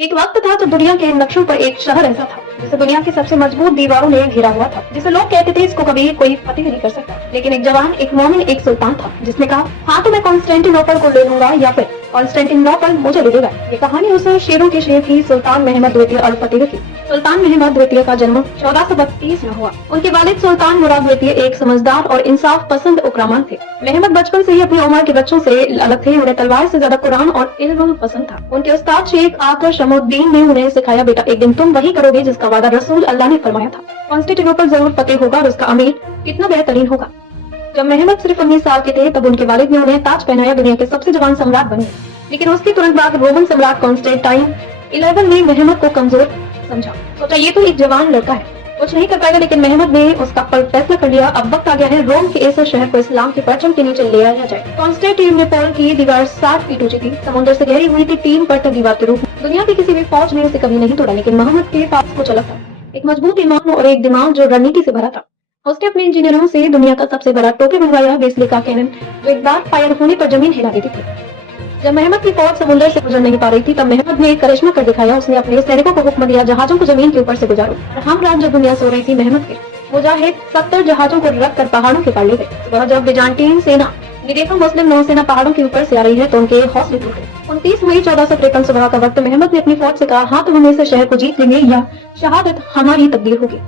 एक वक्त था तो दुनिया के नक्शों पर एक शहर ऐसा था जिसे दुनिया की सबसे मजबूत दीवारों ने घिरा हुआ था, जिसे लोग कहते थे इसको कभी कोई फतेह नहीं कर सकता। लेकिन एक जवान, एक मोमिन, एक सुल्तान था जिसने कहा, हाँ तो मैं कॉन्स्टेंटिनोपल को ले लूंगा या फिर कॉन्स्टेंटिनोपल मुझे ले लेगा। ये कहानी उस शेरों के शेर की, सुल्तान महमद द्वितीय अल फतेह की। सुल्तान महमद द्वितीय का जन्म 1432 में हुआ। उनके वालिद सुल्तान मुराद द्वितीय एक समझदार और इंसाफ पसंद हुक्मरान थे। महमद बचपन से ही अपनी उम्र के बच्चों से अलग थे। उन्हें तलवार से ज्यादा कुरान और इल्म पसंद था। उनके उस्ताद शेख आकर शमउद्दीन ने उन्हें सिखाया, बेटा एक दिन तुम वही करोगे जिसका वादा रसूल अल्लाह ने फरमाया था। कॉन्स्टेंटिनोपल जरूर फतेह होगा और उसका अमीर कितना बेहतरीन होगा। जब महमद सिर्फ 19 साल के थे तब उनके वालिद ने उन्हें ताज पहनाया। दुनिया के सबसे जवान सम्राट बने। लेकिन उसके तुरंत बाद रोमन सम्राट कॉन्स्टेंटाइन 11 ने महमद को कमजोर समझा। सोचा ये तो एक जवान लड़का है, कुछ नहीं कर पाएगा। लेकिन महमद ने उसका फैसला कर लिया, अब वक्त आ गया है रोम के इस शहर को इस्लाम के परचम के नीचे ले आया जाए। कॉन्स्टेंटिनोपल की दीवार 60 फीट ऊंची थी, समुद्र से गहरी हुई थी, 3 परत दीवार के रूप में। दुनिया की किसी भी फौज ने उसे कभी नहीं तोड़ा। लेकिन महमद के पास कुछ अलग था, एक मजबूत ईमान और एक दिमाग जो रणनीति से भरा था। उसने अपने इंजीनियरों से दुनिया का सबसे बड़ा टोपी बनवाया, वेस्ले का कैनन, जो एक बार फायर होने पर जमीन हिला देती थी। जब महमद की फौज समुद्र से गुजर नहीं पा रही थी तब महमद ने एक करिश्मा कर दिखाया। उसने अपने सैनिकों को हुक्म दिया, जहाजों को जमीन के ऊपर से गुजारो। और हम रात जब दुनिया सो रही थी, महमद के मुजाहिद 70 जहाजों को रख कर पहाड़ों के पार ले गए। सुबह जब बिजांटीन सेना ने देखा मुस्लिम नौसेना पहाड़ों के ऊपर से आ रही है तो उनके हौसले टूट गए। 29 मई 1453 सुबह का वक्त महमद ने अपनी फौज से कहा, हाँ तो हम इस शहर को जीत लेंगे या शहादत हमारी तकदीर होगी।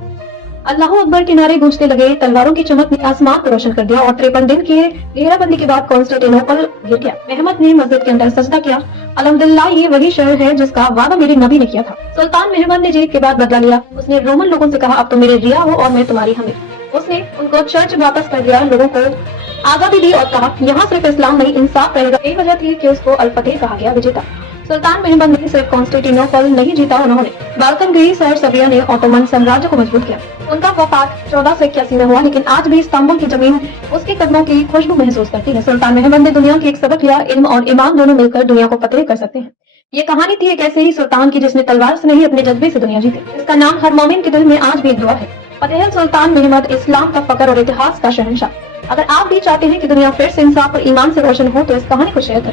अल्लाह अकबर के नारे गूंजने लगे, तलवारों की चमक ने आसमान को रोशन कर दिया और 53 दिन के घेराबंदी के बाद कॉन्स्टेंटिनोपल गिर गया। महमद ने मस्जिद के अंदर सजदा किया, अल्हम्दुलिल्लाह ये वही शहर है जिसका वादा मेरे नबी ने किया था। सुल्तान महमद ने जीत के बाद बदला लिया। उसने रोमन लोगों से कहा, अब तो मेरे रिया हो और मैं तुम्हारी हमीर। उसने उनको चर्च वापस कर दिया, लोगों को आजादी दी और कहा, यहाँ सिर्फ इस्लाम नहीं इंसाफ रहेगा। यही वजह थी कि उसको अल फतेह कहा गया, विजेता। सुल्तान महमद ने सिर्फ कॉन्स्टेंटिनोपल नहीं जीता, उन्होंने बाल्कन ग्रीस और सर्बिया ने ऑटोमन साम्राज्य को मजबूत किया। उनका वफात 1481 में हुआ, लेकिन आज भी इस्तांबुल की जमीन उसके कदमों की खुशबू महसूस करती है। सुल्तान महमद ने दुनिया की एक सबक लिया, इल्म और ईमान दोनों मिलकर दुनिया को फतेह कर सकते हैं। ये कहानी थी एक ऐसे ही सुल्तान की जिसने तलवार से नहीं अपने जज्बे से दुनिया जीती। इसका नाम हर मोमिन के दिल में आज भी एक दुआ है, फतेह सुल्तान महमद, इस्लाम का फकर और इतिहास का शहंशाह। अगर आप भी चाहते हैं कि दुनिया फिर से इंसाफ और ईमान से रोशन हो तो इस कहानी को शेयर करें।